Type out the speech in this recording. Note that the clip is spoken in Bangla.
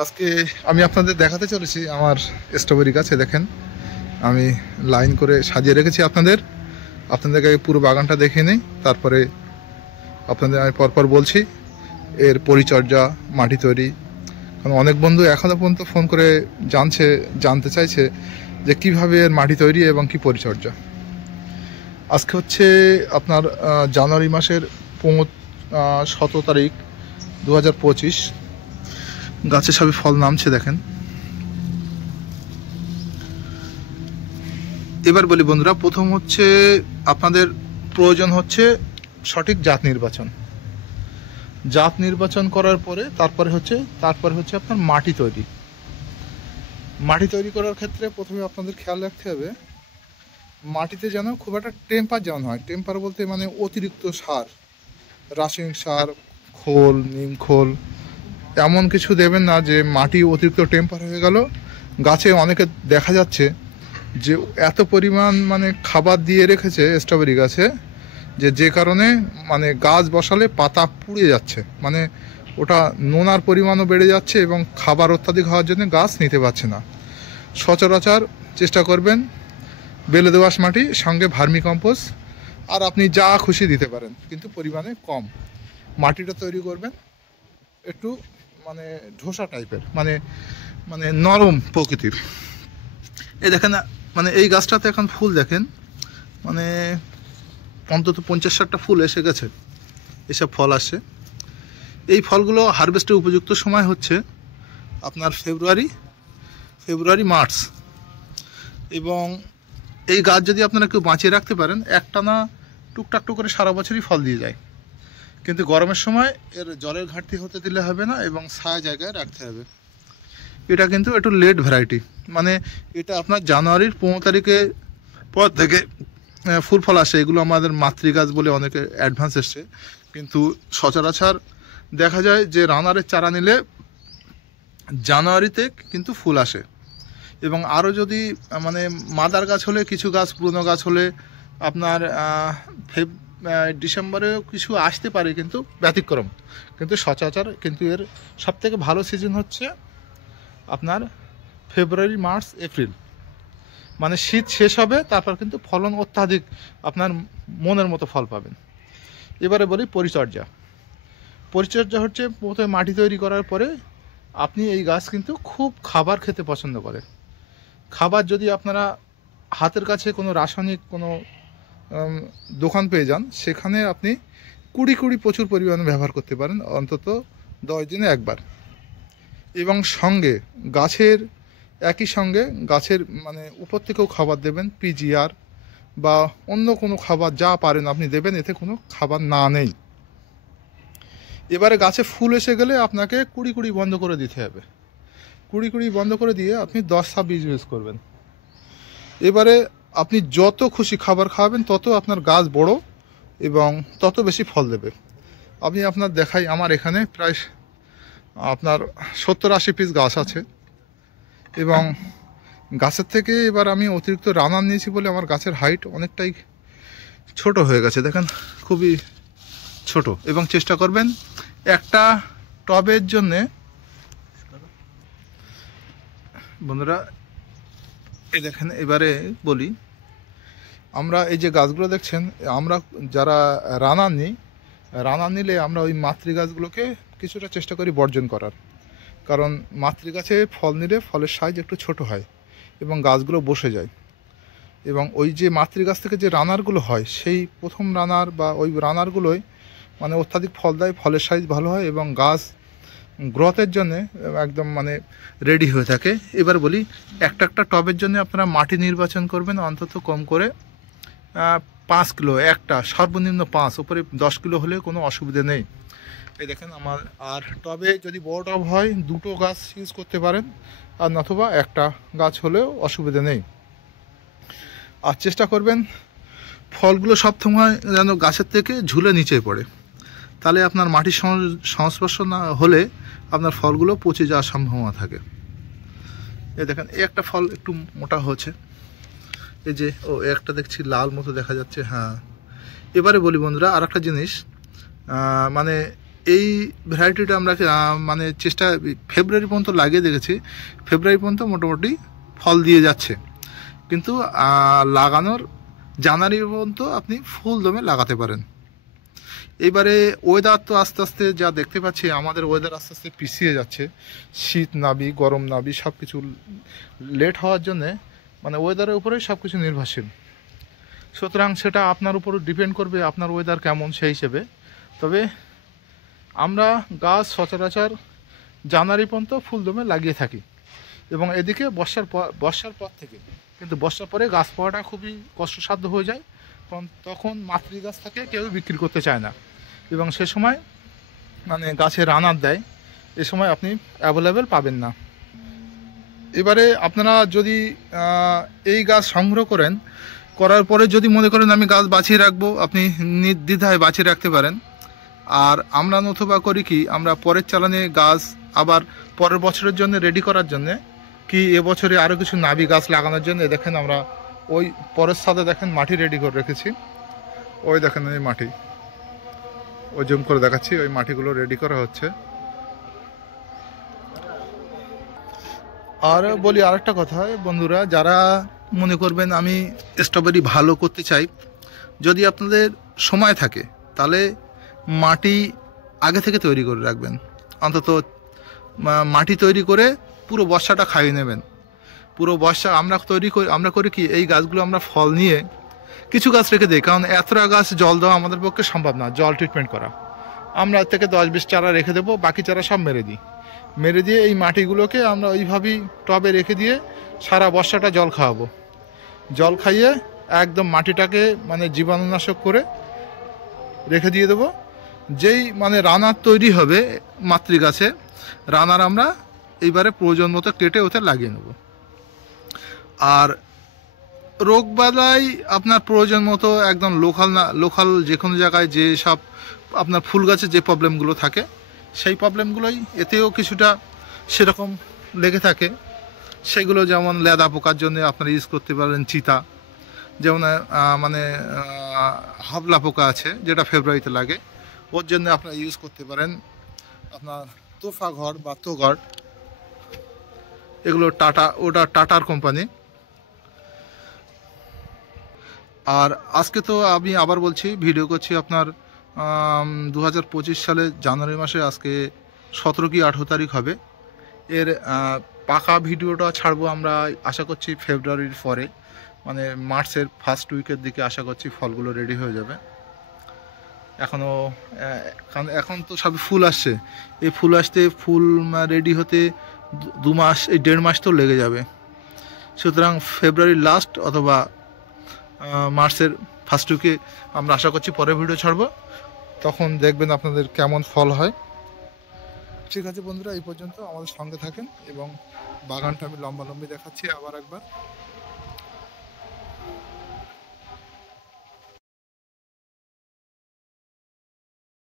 আজকে আমি আপনাদের দেখাতে চলেছি আমার স্ট্রবেরি গাছে। দেখেন আমি লাইন করে সাজিয়ে রেখেছি আপনাদেরকে পুরো বাগানটা দেখে নেই, তারপরে আপনাদের আমি পরপর বলছি এর পরিচর্যা, মাটি তৈরি। কারণ অনেক বন্ধু এখনও পর্যন্ত ফোন করে জানতে চাইছে যে কীভাবে এর মাটি তৈরি এবং কি পরিচর্যা। আজকে হচ্ছে আপনার জানুয়ারি মাসের 17 তারিখ 2025। গাছে সবই ফল নামছে দেখেন। এবার বলি বন্ধুরা, প্রথম হচ্ছে আপনাদের প্রয়োজন হচ্ছে সঠিক জাত নির্বাচন করার পরে তারপরে হচ্ছে আপনার মাটি তৈরি করার ক্ষেত্রে প্রথমে আপনাদের খেয়াল রাখতে হবে মাটিতে যেন খুব একটা টেম্পার যেন হয়। টেম্পার বলতে মানে অতিরিক্ত সার, রাসায়নিক সার, খোল, নিম খোল এমন কিছু দেবেন না যে মাটি অতিরিক্ত টেম্পার হয়ে গেল। গাছে অনেকে দেখা যাচ্ছে যে এত পরিমাণ মানে খাবার দিয়ে রেখেছে স্ট্রবেরি গাছে যে কারণে মানে গাছ বসালে পাতা পুড়ে যাচ্ছে, মানে ওটা নোনার পরিমাণও বেড়ে যাচ্ছে এবং খাবার অত্যাধিক হওয়ার জন্য গাছ নিতে পারছে না। সচরাচর চেষ্টা করবেন বেলে দোআঁশ মাটি সঙ্গে ভার্মি কম্পোস্ট, আর আপনি যা খুশি দিতে পারেন কিন্তু পরিমাণে কম। মাটিটা তৈরি করবেন একটু মানে ধোসা টাইপের, মানে মানে নরম প্রকৃতির। এই দেখেন মানে এই গাছটাতে এখন ফুল দেখেন, মানে অন্তত 50-60টা ফুল এসে গেছে, এসব ফল আসে। এই ফলগুলো হারভেস্টের উপযুক্ত সময় হচ্ছে আপনার ফেব্রুয়ারি মার্চ। এবং এই গাছ যদি আপনারা কেউ বাঁচিয়ে রাখতে পারেন একটানা টুকটাক করে সারা বছরই ফল দিয়ে যায়। কিন্তু গরমের সময় এর জলের ঘাটতি হতে দিলে হবে না এবং ছায়া জায়গায় রাখতে হবে। এটা কিন্তু একটু লেট ভ্যারাইটি, মানে এটা আপনার জানুয়ারির 15 তারিখে পর থেকে ফুল ফল আসে। এগুলো আমাদের মাতৃগাছ বলে অনেকে অ্যাডভান্স এসছে, কিন্তু সচরাচর দেখা যায় যে রানারের চারা নিলে জানুয়ারিতে কিন্তু ফুল আসে। এবং আরও যদি মানে মাদার গাছ হলে, কিছু গাছ পুরনো গাছ হলে আপনার ডিসেম্বরেও কিছু আসতে পারে, কিন্তু ব্যতিক্রম। কিন্তু সচরাচর কিন্তু এর সবথেকে ভালো সিজন হচ্ছে আপনার ফেব্রুয়ারি, মার্চ, এপ্রিল, মানে শীত শেষ হবে, তারপর কিন্তু ফলন অত্যাধিক আপনার মনের মতো ফল পাবেন। এবারে বলি পরিচর্যা হচ্ছে প্রথমে মাটি তৈরি করার পরে আপনি এই গাছ কিন্তু খুব খাবার খেতে পছন্দ করে। খাবার যদি আপনারা হাতের কাছে কোনো রাসায়নিক কোনো দোকান পেয়ে যান, সেখানে আপনি কুড়ি প্রচুর পরিমাণে ব্যবহার করতে পারেন, অন্তত 10 দিনে একবার। এবং সঙ্গে একই সঙ্গে গাছের মানে উপর থেকেও খাবার দেবেন, পিজিআর বা অন্য কোনো খাবার যা পারেন আপনি দেবেন, এতে কোনো খাবার না নেই। এবারে গাছে ফুল এসে গেলে আপনাকে কুড়ি বন্ধ করে দিতে হবে। কুড়ি বন্ধ করে দিয়ে আপনি 10-20 ইউজ করবেন। এবারে আপনি যত খুশি খাবার খাওয়াবেন তত আপনার গাছ বড় এবং তত বেশি ফল দেবে। আমি আপনার দেখাই, আমার এখানে প্রায় আপনার 70-80 পিস গাছ আছে এবং গাছের থেকে এবার আমি অতিরিক্ত রানার নিয়েছি বলে আমার গাছের হাইট অনেকটাই ছোট হয়ে গেছে। দেখেন খুবই ছোট। এবং চেষ্টা করবেন একটা টবের জন্যে বন্ধুরা, এই দেখেন এবারে বলি, আমরা এই যে গাছগুলো দেখছেন, আমরা যারা রানার নিলে আমরা ওই মাতৃগাছগুলোকে কিছুটা চেষ্টা করি বর্জন করার। কারণ মাতৃগাছে ফল নিলে ফলের সাইজ একটু ছোট হয় এবং গাছগুলো বসে যায়। এবং ওই যে মাতৃগাছ থেকে যে রানারগুলো হয়, সেই প্রথম রানার বা ওই রানারগুলোই মানে অত্যাধিক ফল দেয়, ফলের সাইজ ভালো হয় এবং গাছ গ্রোথের জন্যে একদম মানে রেডি হয়ে থাকে। এবার বলি, একটা টবের জন্য আপনারা মাটি নির্বাচন করবেন অন্তত কম করে 5 কিলো, একটা সর্বনিম্ন 5, উপরে 10 কিলো হলে কোনো অসুবিধে নেই। এই দেখেন আমার, আর টবে যদি বড় টব হয় 2টো গাছ ইউজ করতে পারেন, আর নতুবা একটা গাছ হলেও অসুবিধে নেই। আর চেষ্টা করবেন ফলগুলো সবসময় যেন গাছের থেকে ঝুলে নিচে পড়ে, তাহলে আপনার মাটির সংস্পর্শ না হলে আপনার ফলগুলো পচে যাওয়ার সম্ভাবনা থাকে। এই দেখেন এই একটা ফল একটু মোটা হচ্ছে, এই যে একটা দেখছি লাল মতো দেখা যাচ্ছে। হ্যাঁ, এবারে বলি বন্ধুরা আর একটা জিনিস, মানে এই ভ্যারাইটিটা আমরা মানে চেষ্টা ফেব্রুয়ারি পর্যন্ত লাগিয়ে দেখেছি। ফেব্রুয়ারি পর্যন্ত মোটামুটি ফল দিয়ে যাচ্ছে, কিন্তু লাগানোর জানুয়ারি পর্যন্ত আপনি ফুল দমে লাগাতে পারেন। এবারে ওয়েদার তো আস্তে আস্তে যা দেখতে পাচ্ছি, আমাদের ওয়েদার আস্তে আস্তে পিছিয়ে যাচ্ছে। শীত নাবি, গরম নাবি সব কিছু লেট হওয়ার জন্যে মানে ওয়েদারের উপরেই সব কিছু নির্ভরশীল। সুতরাং সেটা আপনার উপর ডিপেন্ড করবে আপনার ওয়েদার কেমন সেই হিসেবে। তবে আমরা গাছ সচরাচর জানুয়ারি পর্যন্ত ফুল দমে লাগিয়ে থাকি, এবং এদিকে বর্ষার পর থেকে, কিন্তু বর্ষার পরে গাছ পাওয়াটা খুবই কষ্টসাধ্য হয়ে যায়, কারণ তখন মাতৃ গাছ থাকে, কেউ বিক্রি করতে চায় না, এবং সে সময় মানে গাছে রানার দেয়, এ সময় আপনি অ্যাভেলেবেল পাবেন না। এবারে আপনারা যদি এই গাছ সংগ্রহ করার পরে যদি মনে করেন আমি গাছ বাঁচিয়ে রাখবো, আপনি নির্দ্বিধায় বাঁচিয়ে রাখতে পারেন। আর আমরা নতুবা করি কি, আমরা পরের চালানে গাছ আবার পরের বছরের জন্য রেডি করার জন্যে কি এবছরে আরও কিছু নাবি গাছ লাগানোর জন্য দেখেন আমরা ওই পরের সাথে দেখেন মাটি রেডি করে রেখেছি। ওই দেখেন এই মাটি, ওই জুম করে দেখাচ্ছি, ওই মাটিগুলো রেডি করা হচ্ছে। আর বলি আরেকটা কথা, বন্ধুরা যারা মনে করবেন আমি স্ট্রবেরি ভালো করতে চাই, যদি আপনাদের সময় থাকে তাহলে মাটি আগে থেকে তৈরি করে রাখবেন। অন্তত মাটি তৈরি করে পুরো বর্ষাটা খাইয়ে নেবেন। পুরো বর্ষা আমরা করি কি, এই গাছগুলো আমরা ফল নিয়ে কিছু গাছ রেখে দিই, কারণ এতটা গাছ জল দেওয়া আমাদের পক্ষে সম্ভব না, জল ট্রিটমেন্ট করা। আমরা এর থেকে 10-20 চারা রেখে দেবো, বাকি চারা সব মেরে দিয়ে এই মাটিগুলোকে আমরা ওইভাবেই টবে রেখে দিয়ে সারা বর্ষাটা জল খাওয়াবো। জল খাইয়ে একদম মাটিটাকে মানে জীবাণুনাশক করে রেখে দিয়ে দেবো। যেই মানে রানার তৈরি হবে মাতৃগাছে, রানার আমরা এইবারে প্রয়োজন মতো কেটে ওতে লাগিয়ে নেব। আর রোগবালাই আপনার প্রয়োজন মতো একদম লোকাল যে কোনো জায়গায় যে সব আপনার ফুল গাছে যে প্রবলেমগুলো থাকে, সেই প্রবলেমগুলোই এতেও কিছুটা সেরকম লেগে থাকে। সেগুলো যেমন লেদা পোকার জন্য আপনারা ইউজ করতে পারেন চিতা, যেমন মানে হাবলা পোকা আছে যেটা ফেব্রুয়ারিতে লাগে, ওর জন্য আপনারা ইউজ করতে পারেন আপনার তোফা ঘর বা তোগড়, এগুলো টাটার কোম্পানি। আর আজকে তো আমি আবার বলছি, ভিডিও করছি আপনার 2025 সালে জানুয়ারি মাসে, আজকে 17 কি 18 তারিখ হবে। এর পাকা ভিডিওটা ছাড়বো আমরা আশা করছি ফেব্রুয়ারির পরে, মানে মার্চের ফার্স্ট উইকের দিকে আশা করছি ফলগুলো রেডি হয়ে যাবে। এখন তো সব ফুল আসছে, এই ফুল আসতে ফুল রেডি হতে 2 মাস, এই 1.5 মাস তো লেগে যাবে। সুতরাং ফেব্রুয়ারির লাস্ট অথবা মার্চের ফার্স্ট উইকে আমরা আশা করছি পরে ভিডিও ছাড়বো, তখন দেখবেন আপনাদের কেমন ফল হয়। ঠিক আছে বন্ধুরা, এই পর্যন্ত আমাদের সঙ্গে থাকেন, এবং বাগানটা আমি লম্বালম্বি দেখাচ্ছি আবার একবার।